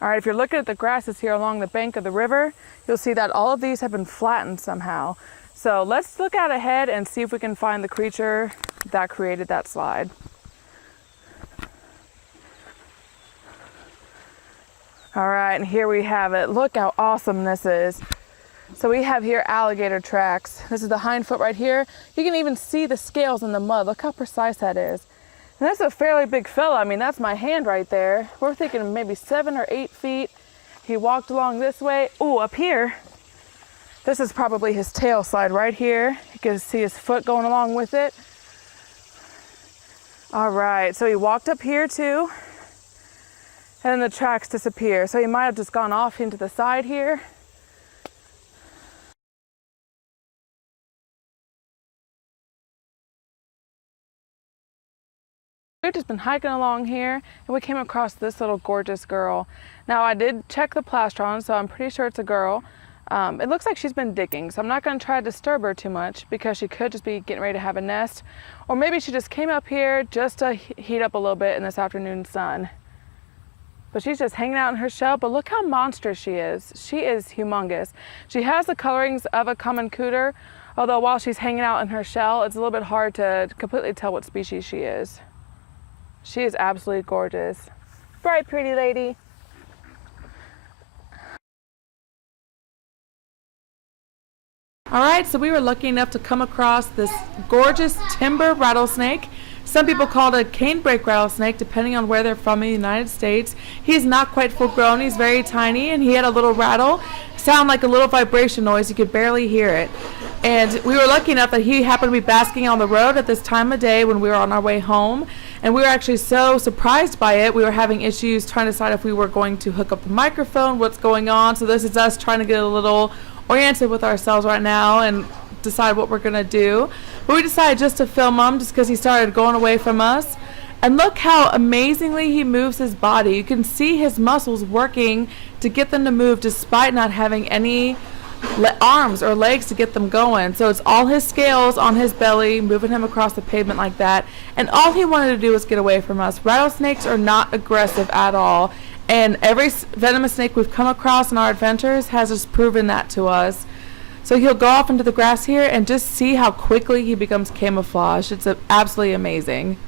All right, if you're looking at the grasses here along the bank of the river, you'll see that all of these have been flattened somehow. So let's look out ahead and see if we can find the creature that created that slide. All right, and here we have it. Look how awesome this is. So we have here alligator tracks. This is the hind foot right here. You can even see the scales in the mud. Look how precise that is. And that's a fairly big fella. I mean, that's my hand right there. We're thinking maybe 7 or 8 feet. He walked along this way. Oh, up here, this is probably his tail slide right here. You can see his foot going along with it. All right, so he walked up here too, and then the tracks disappear. So he might have just gone off into the side here. We've just been hiking along here and we came across this little gorgeous girl. Now I did check the plastron, so I'm pretty sure it's a girl. It looks like she's been digging, so I'm not going to try to disturb her too much because she could just be getting ready to have a nest. Or maybe she just came up here just to heat up a little bit in this afternoon sun. But she's just hanging out in her shell, but look how monstrous she is. She is humongous. She has the colorings of a common cooter, although while she's hanging out in her shell, it's a little bit hard to completely tell what species she is. She is absolutely gorgeous. Bright, pretty lady. All right, so we were lucky enough to come across this gorgeous timber rattlesnake. Some people call it a canebrake rattlesnake, depending on where they're from in the United States. He's not quite full grown, he's very tiny, and he had a little rattle. Sound like a little vibration noise, you could barely hear it. And we were lucky enough that he happened to be basking on the road at this time of day when we were on our way home. And we were actually so surprised by it. We were having issues trying to decide if we were going to hook up the microphone, what's going on. So this is us trying to get a little oriented with ourselves right now and decide what we're going to do. But we decided just to film him just because he started going away from us. And look how amazingly he moves his body. You can see his muscles working to get them to move despite not having any arms or legs to get them going. So it's all his scales on his belly moving him across the pavement like that, and all he wanted to do was get away from us. Rattlesnakes are not aggressive at all, and every venomous snake we've come across in our adventures has just proven that to us. So he'll go off into the grass here and just see how quickly he becomes camouflaged. It's absolutely amazing.